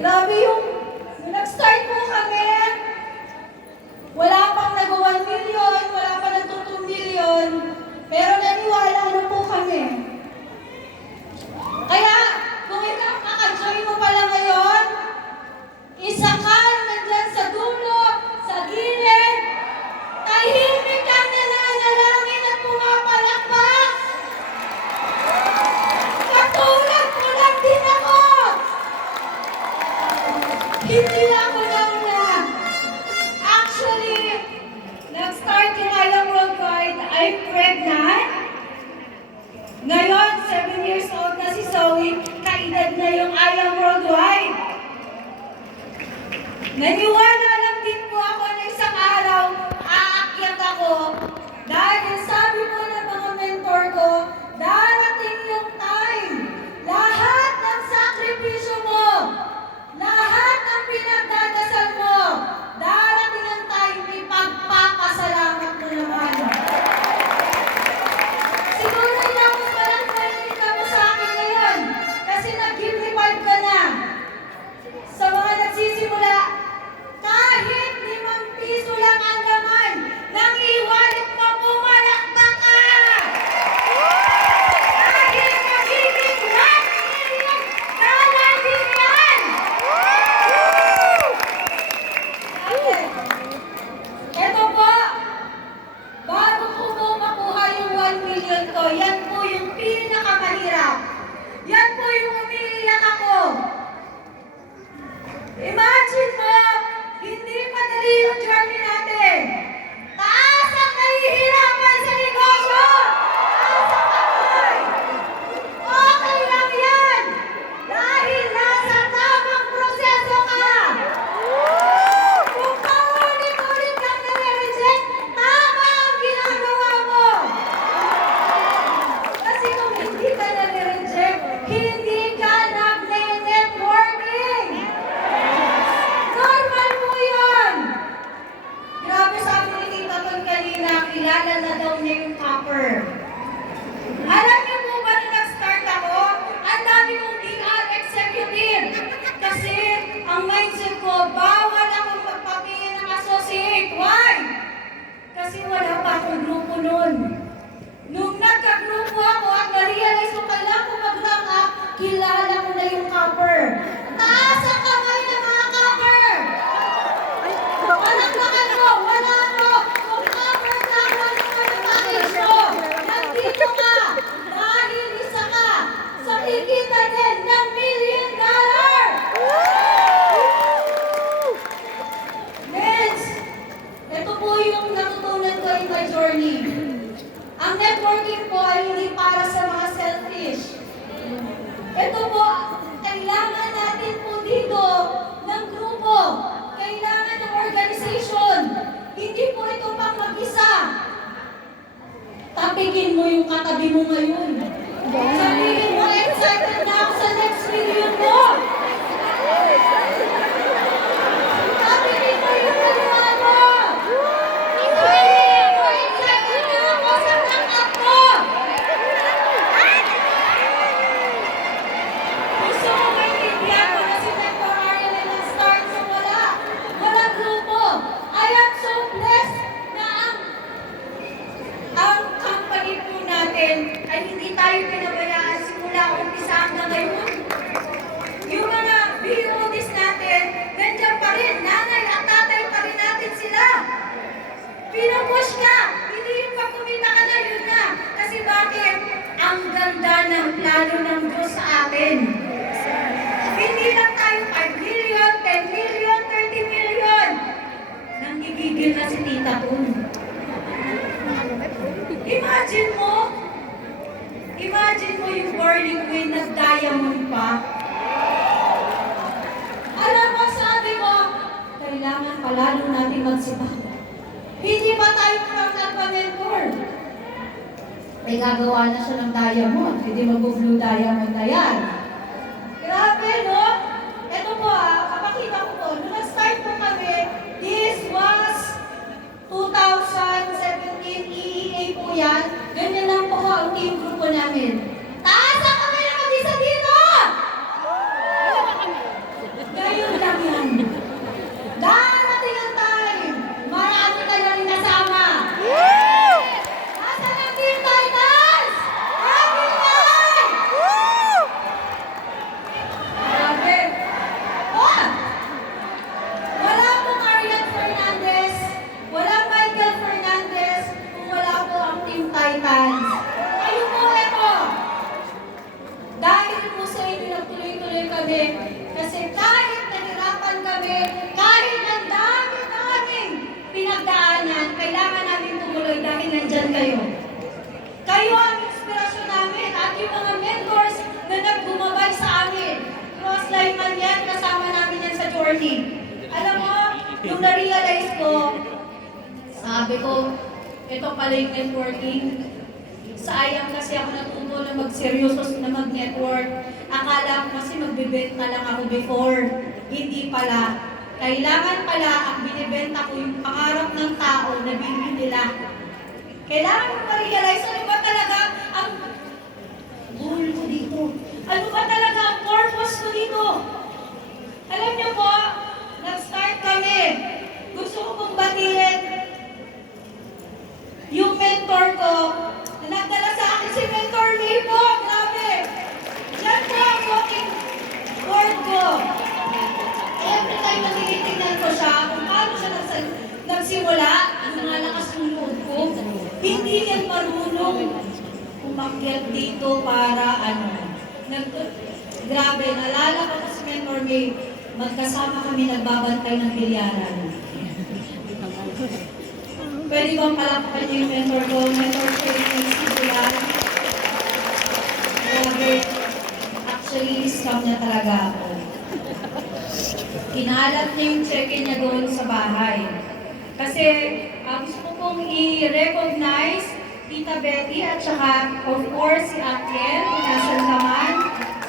Grabe yung nag-start po kami. Wala pang nag-1 million, wala pang nag-2 million. Pero naniwala na po kami. Kaya, kung ikaw kaka-join mo pala ngayon, isa ka nandyan sa dulo, sa gilid, tahimik kang nananalangin at pumapalakpak. Katulad ko lang din ako. Hindi ako nauna. Actually, nag-start yung Ayang Worldwide. I'm pregnant. Ngayon, 7 years old na si Zoe. Kaedad na yung Ayang Worldwide. Naniwala lang din po ako na isang araw, aakyat ako. Dahil sabi po ng mga mentor ko, darating yung time. Lahat ng sakripisyo mo, lahat ng pinagdadasal mo, darating ang time, may pagpapasalamat mo naman. Siguro inapos pa lang training ka mo sa akin ngayon, kasi nag-give-revive ka na. Sa mga nagsisimula, kahit 5 piso lang ang laman, nang iwalit mo, pumalakpak ka! Dahil magiging 1 million dollar din yan! Ito po, bago ko po makuha yung 1 million ko, yan po yung pinakamahirap. Yan po yung umiiyak ako. Imagine mo, hindi madali yung journey natin. Taas ang nahihirapan sa negosyo! Taas ang kamay! Okay lang yan! Dahil nasa tamang proseso ka! Kung paulit-ulit kang nare-reject, tama ang ginagawa mo! Kasi kung hindi ka nare-reject, hindi ka nagne-networking! Normal po yun! Grabe, sabi ni Tita Ton kanina, kilala na daw niya yung copper. Alam niyo po ba nung nag-start ako, ang dami kong PR executive. Kasi ang mindset ko, bawal akong magpapili ng associate. Why? Kasi wala pa akong grupo nun. Nung nagka-grupo ako at na-realize ko kailangan ko mag-rank up, kilala ko na yung copper. Taas ang kamay ng mga copper! Palakpakan mo! Wala mo! Kung copper na wala ka ng package mo! Nandito ka! Dahil isa ka! Sa kikita din ng $1 million! Next! Ito po yung natutunan ko in my journey. Ang networking po ay hindi para sa mga selfish. Ito po, kailangan natin po dito ng grupo. Kailangan ng organization. Hindi po ito pang mag-isa. Tapigin mo yung katabi mo ngayon. Sabihin mo, excited na ako sa next million mo. Tapigin mo yung dalawa mo. Sabihin mo, excited na ako sa rank-up mo. Gusto mo maintindihan ko na si Mentor Ariel ay nag-start sa wala. Walang grupo. I am so blessed na ang company po natin ay hindi tayo pinabayaan simula umpisa hanggang ngayon. Yung mga BODs natin, nandiyan pa rin. Nanay at tatay pa rin natin sila. Pinupush ka. Hindi yung pag kumita ka na, yun na. Kasi bakit? Ang ganda ng plano ng Diyos sa atin. Hindi lang tayo 5 million, 10 million, 30 million. Nanggigigil na si Tita Ton. Imagine mo yung burning wind na diamond pa. Alam mo, sabi ko, kailangan palalo natin magsibaw. Hindi pa tayo makakapag-mentor. Ay gagawa na siya ng diamond. Hindi mag-blue diamond na yan. Grabe, no? Ito po kapakita ko po. Nung nag-start po kami, this was 2017 EEA po yan. Ganyan lang po ang team group po namin. Taas ang kamay na mag-isa dito! Sabi ko, ito pala yung networking. Sa IAM kasi ako natuto na magseryoso na mag-network. Akala ko kasi magbibenta lang ako before. Hindi pala. Kailangan pala ang binibenta ko yung pangarap ng tao na bibili nila. Kailangan mo ma-realize ano ba talaga ang goal ko dito? Ano ba talaga ang purpose ko dito? Alam niyo po, nag-start kami. Gusto ko pong batiin yung mentor ko na nagdala sa akin si Mentor May po. Grabe! Yan po ang walking word ko. Every time na tinitingnan ko siya, kung paano siya nagsimula, ang nalakas ng loob ko, hindi yan marunong umakyat dito para grabe, nalala ko si Mentor May, magkasama kami nagbabantay ng bilyaran. Pwede bang palakpan niyo yung mentor ko? Mentor ko yung simulan. Grabe, actually, scam niya talaga ako. Kinalat niya yung check-in niya doon sa bahay. Kasi gusto ko pong i-recognize Tita Betty at saka of course si Akel, nasan naman.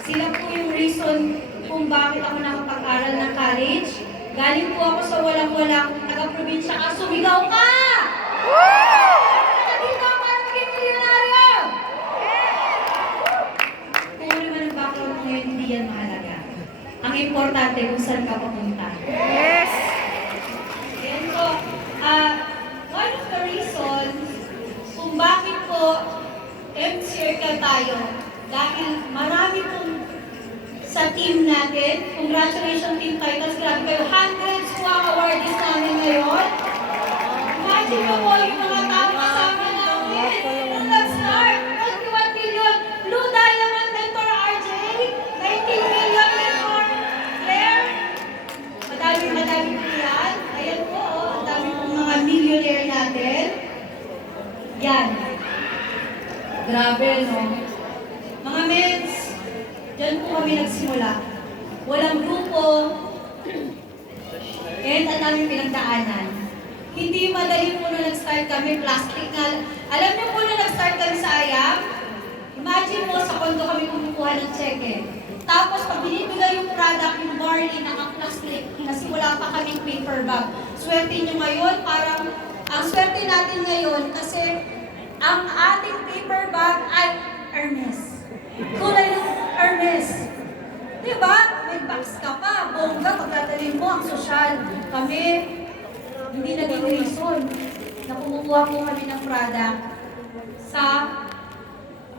Sila po yung reason kung bakit ako nakapag-aral ng college. Galing po ako sa walang-walang taga-probinsya ka, sumigaw ka! Hindi ba para maging milyonaryo? Kung ano naman ang background mo ngayon, hindi yan mahalaga. Ang importante kung saan ka papunta. Yes! Yan po. One of the reasons kung bakit po M-Circle tayo, dahil marami pong sa team natin, congratulations Team Titans, grabe kayo, hundreds po ang awardees namin ngayon. Imagine mo po yung mga tao kasama namin. Nung nag-start, 21 million, Blue Diamond Mentor RJ, 19 million Mentor Claire. Madami po yan. Ayan po, ang dami pong mga millionaire natin. Yan. Grabe, no? Mga mens, diyan po kami nagsimula. Walang grupo, and ang daming pinagdaanan. Hindi madali po na nag-start kami, plastic na. Alam niyo po na nag-start kami sa IAM? Imagine mo, sa kondo kami kumukuha ng cheque. Tapos, pag binibigay yung product, yung barley, naka-plastic, kasi wala pa kaming paper bag. Swerte niyo ngayon, parang, ang swerte natin ngayon, kasi ang ating paper bag ay Hermes. Kulay ng Hermes. Diba? May box ka pa. Bongga, pagdadalhin mo ang sosyal. Kami, hindi naging reason na kumukuha po kami ng product sa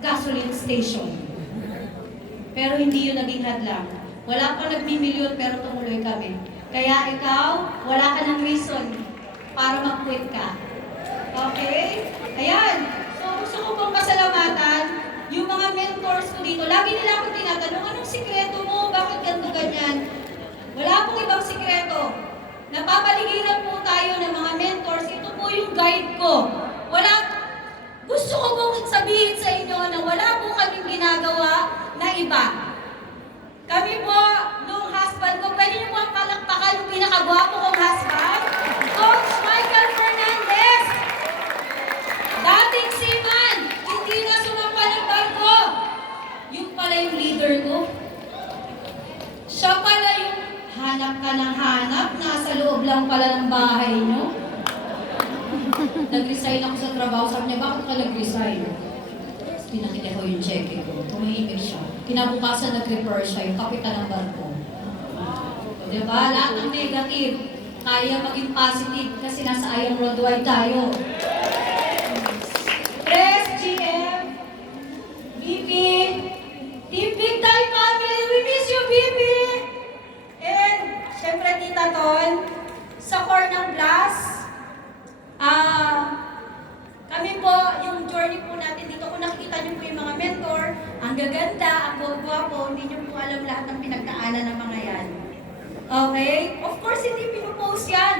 gasoline station. Pero hindi yun naging hadlang. Wala pa nagmimilyon pero tumuloy kami. Kaya ikaw, wala ka ng reason para mag-quit ka. Okay? Ayan. So gusto ko pong pasalamatan yung mga mentors ko dito. Lagi nila akong tinatanong, anong sikreto mo? Bakit ganito ganyan? Wala pong ibang sikreto. Napapaligiran po tayo ng mga mentors. Ito po yung guide ko. Gusto ko pong sabihin sa inyo na wala po kaming ginagawa na iba. Kami po, nung husband ko, pwede niyo po ang palakpakan yung pinakagwapo kong husband, Coach Michael Fernandez. Dating seaman, hindi na sumampa ng barko. Yung pala yung leader ko. Siya pala yung hanap ka ng hanap, nasa loob lang pala ng bahay niyo. Nag-resign ako sa trabaho. Sabi niya, bakit ka nag-resign? Pinakita ko yung cheque ko. Tumahimik siya. Kinabukasan nag-repair siya, yung kapitan ng barko. Diba? Lahat ng negative, kaya maging positive kasi nasa IAM worldwide tayo. Press, GM, VP, Team Big Time Family, we miss you, VP! And, syempre, Tita Ton, sa core ng Blast, kami po, yung journey po natin dito, kung nakikita niyo po yung mga mentor, ang gaganda, ang gwapo, hindi niyo po alam lahat ng pinagdaanan ng mga yan. Okay? Of course, hindi pinupost yan.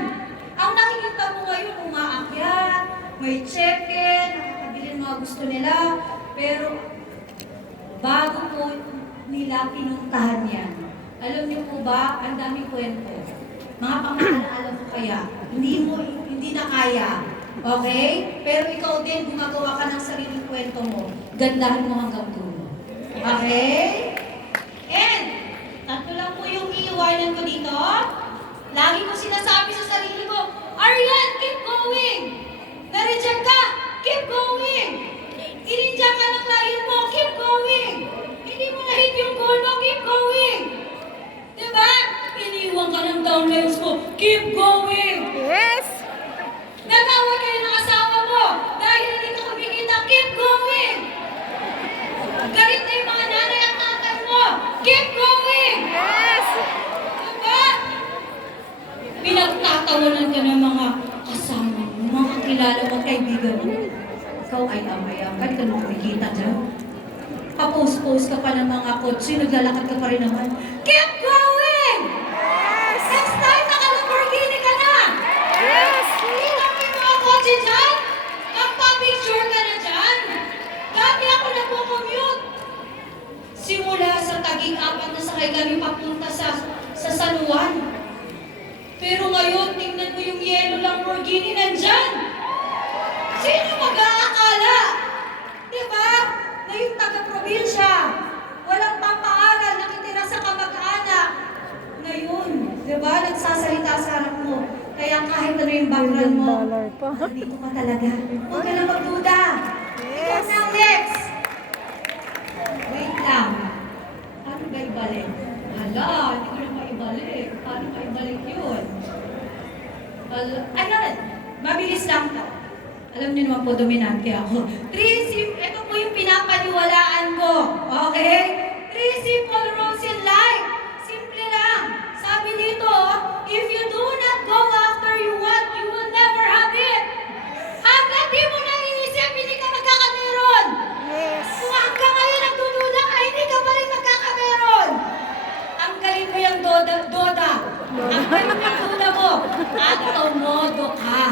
Ang nakikita mo ngayon, umaakyat, may check-in, nakakabili ng mga gusto nila, pero bago po nila pinuntahan yan. Alam niyo po ba, ang daming kwento. Mga pangalaala mo kaya, hindi na kaya. Okay? Pero ikaw din, gumagawa ka ng sariling kwento mo. Gandahan mo hanggang dulo. Okay? And, tatlo lang po yung iiwanan ko dito. Lagi ko sinasabi sa sarili ko, Arian, keep going! Na-reject ka, keep going! Ininjak ka ng client mo, keep going! Hindi mo na-hit yung goal mo, keep going! Diba? Iniwan ka ng downlines mo, keep going! Yes! Natawa kayo ng asawa mo dahil hindi ka kumikita, keep going! Galit na yung mga nanay at tatay mo, keep going! Yes! Diba? Pinagtatawanan ka ng mga kasama mo, mga kakilala mo, kaibigan mo. Ikaw ay amayam, kahit ka naman kumikita dyan. Pa-post-post ka pa ng mga kotse, naglalakad ka pa rin naman. Keep going! Yes! Next time, naka-Lamborghini ka na! Yes! Kita mo yung mga kotse dyan? Magpa-picture ka na dyan? Dati ako nagpo-commute. Simula sa Taguig, 4 na sakay kami papunta sa San Juan. Pero ngayon, tingnan mo yung yellow Lamborghini nandyan. Sino mag-aakala? Diba? Na yung taga-probinsya, walang pampaaral, nakitira sa kamag-anak. Ngayon, diba? Nagsasalita sa harap mo. Kaya kahit ano yung background mo, $1 pa. dito ka talaga. Huwag ka na magduda. Ikaw Yes! na next. Wait lang. Paano ba ibalik? Hala, hindi ko na maibalik. Paano maibalik yun? Ayan, mabilis lang to. Alam niyo naman po, dominante ako. Ito po yung pinapaniwalaan ko. Okay? 3 simple rules in life. Simple lang. Sabi dito, if you do not go after you want, you will never have it. Hanggat di mo naiisip, hindi ka magkakameron. Yes! Kung hanggang ngayon nagdududa ka, hindi ka pa rin magkakameron. Ang galing mo yung Doda. Ang galing yung duda mo. At tumodo ka.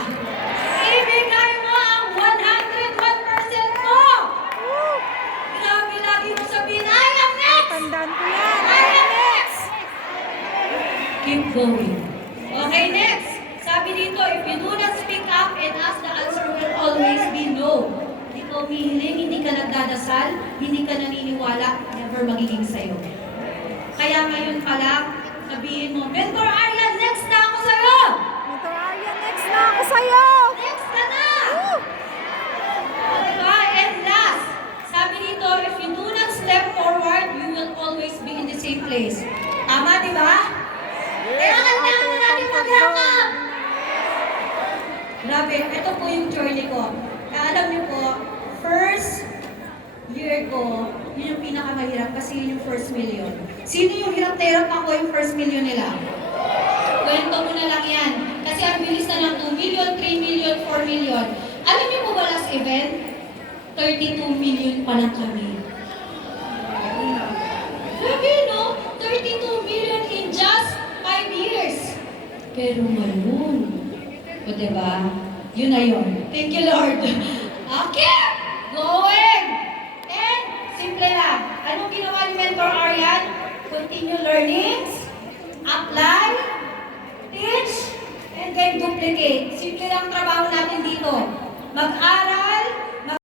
Ibigay mo ang 101% mo. Grabe, lagi mo sabihin, I am next! Tandaan ko yan! I am next! Keep going. Okay, next. Sabi dito, if you do not speak up and ask, the answer will always be no. Hindi ka umihiling, hindi ka nagdadasal, hindi ka naniniwala, never magiging sayo. Kaya ngayon pa lang, sabihin mo, Mentor Arian, next na ako sa'yo! Mentor Arian, next na ako sa'yo! Next ka na! Woo! Diba? And last, sabi dito, if you do not step forward, you will always be in the same place. Tama, di ba? Kaya kailangan mo natin maghirap! Grabe, ito po yung journey ko. Kaya alam niyo po, first year ko, yun yung pinakamahirap kasi yun yung first million. Sino yung hirap na hirap ako yung first million nila? Kwento mo na lang yan. Kasi ang bilis na ng 2 million, 3 million, 4 million. Alam niyo po ba last event? 32 million pa lang kami. Grabe, no? 32 million in just 5 years. Pero ngayon, o diba? Yun na yun. Thank you, Lord. Okay! Going! And, simple lang. Anong ginawa ni Mentor Arian? Continue learnings, apply, teach, and then duplicate. Simple lang trabaho natin dito. Mag-aral,